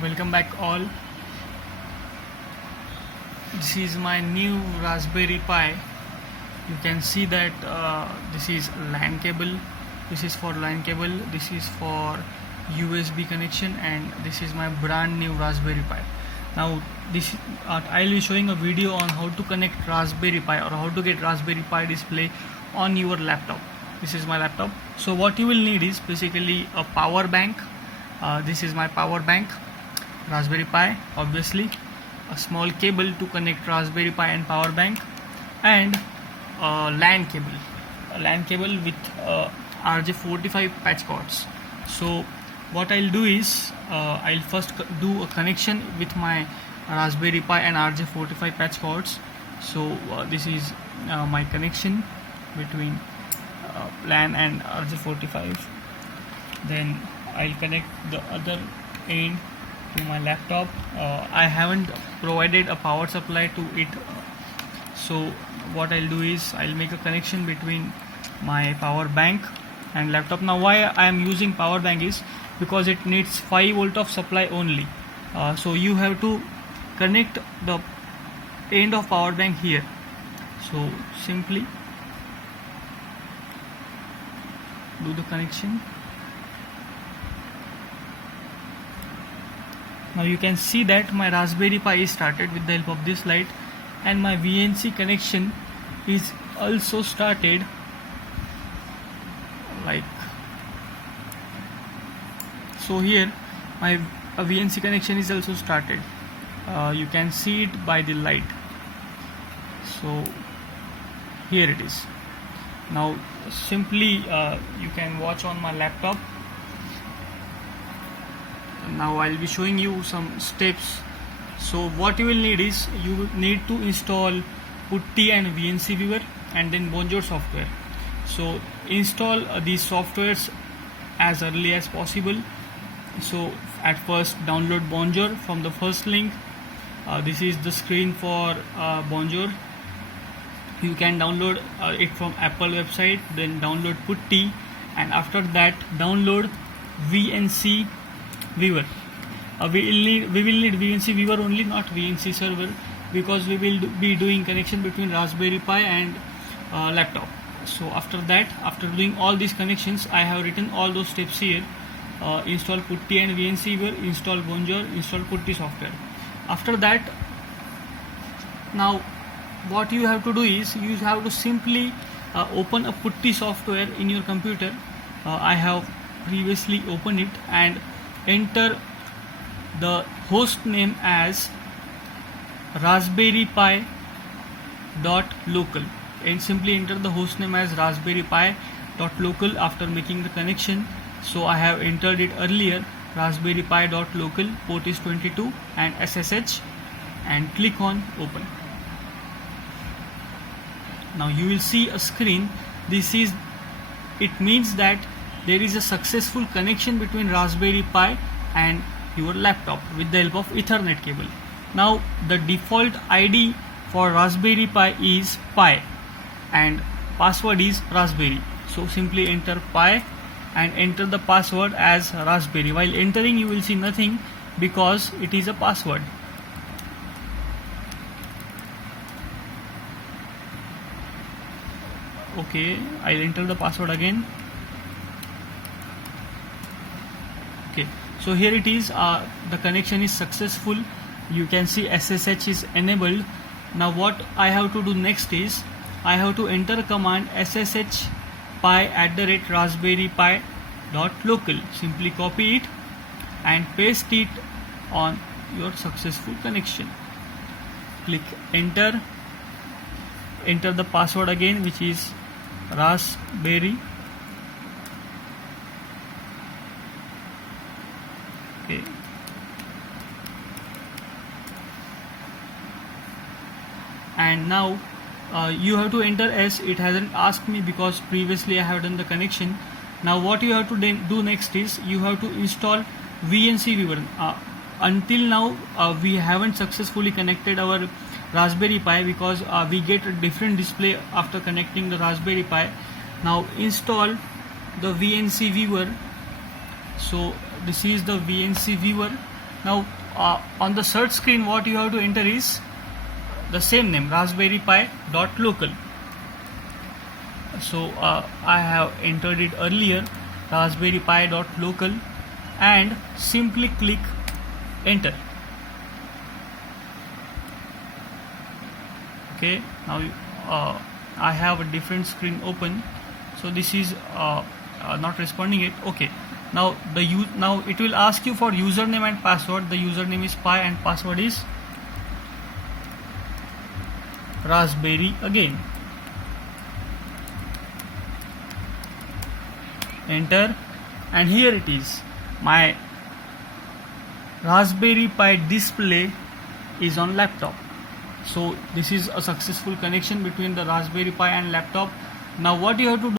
Welcome back all. This is my new Raspberry Pi. You can see that this is LAN cable. This is for LAN cable. This is for USB connection, and this is my brand new Raspberry Pi. Now this I'll be showing a video on how to connect Raspberry Pi or how to get Raspberry Pi display on your laptop. This is my laptop. So what you will need is basically a power bank. This is my power bank, Raspberry Pi, obviously a small cable to connect Raspberry Pi and power bank, and a LAN cable with RJ45 patch cords. So what I'll do is I'll first do a connection with my Raspberry Pi and RJ45 patch cords. So this is my connection between LAN and RJ45. Then I'll connect the other end to my laptop. I haven't provided a power supply to it, so what I'll do is I'll make a connection between my power bank and laptop. Now why I am using power bank is because it needs 5 volt of supply only. So you have to connect the end of power bank here. So simply do the connection. Now you can see that my Raspberry Pi is started with the help of this light, and my VNC connection is also started like so. Here my VNC connection is also started. You can see it by the light. So here it is. Now simply you can watch on my laptop. Now I'll be showing you some steps. So what you will need is you need to install Putty and VNC Viewer and then Bonjour software. So install these softwares as early as possible. So at first download Bonjour from the first link. This is the screen for Bonjour. You can download it from Apple website, then download Putty, and after that download VNC Viewer. We will need VNC Viewer only, not VNC Server, because we will be doing connection between Raspberry Pi and laptop. So after that, after doing all these connections, I have written all those steps here. Install Putty and VNC Viewer, install Bonjour, install Putty software. After that, now what you have to do is you have to simply open a Putty software in your computer. I have previously opened it, and enter the host name as Raspberry Pi .local, and simply enter the host name as Raspberry Pi .local after making the connection. So I have entered it earlier, Raspberry Pi .local, port is 22 and SSH, and click on open. Now you will see a screen. It means that there is a successful connection between Raspberry Pi and your laptop with the help of Ethernet cable. Now the default ID for Raspberry Pi is Pi and password is Raspberry. So simply enter Pi and enter the password as Raspberry. While entering you will see nothing because it is a password. Okay, I'll enter the password again. Okay, so here it is. The connection is successful. You can see SSH is enabled. Now what I have to do next is I have to enter a command ssh pi@raspberry pi .local. Simply copy it and paste it on your successful connection. Click enter. Enter the password again, which is Raspberry. Okay. And now you have to enter S. It hasn't asked me because previously I have done the connection. Now what you have to do next is you have to install VNC Viewer. Until now we haven't successfully connected our Raspberry Pi because we get a different display after connecting the Raspberry Pi. Now install the VNC Viewer. So this is the VNC Viewer. Now on the search screen what you have to enter is the same name, Raspberry Pi .local. So I have entered it earlier, Raspberry Pi .local, and simply click enter. Okay, now I have a different screen open, so this is not responding it. Okay, now now it will ask you for username and password. The username is Pi and password is Raspberry again. Enter, and here it is. My Raspberry Pi display is on laptop. So this is a successful connection between the Raspberry Pi and laptop. Now what you have to do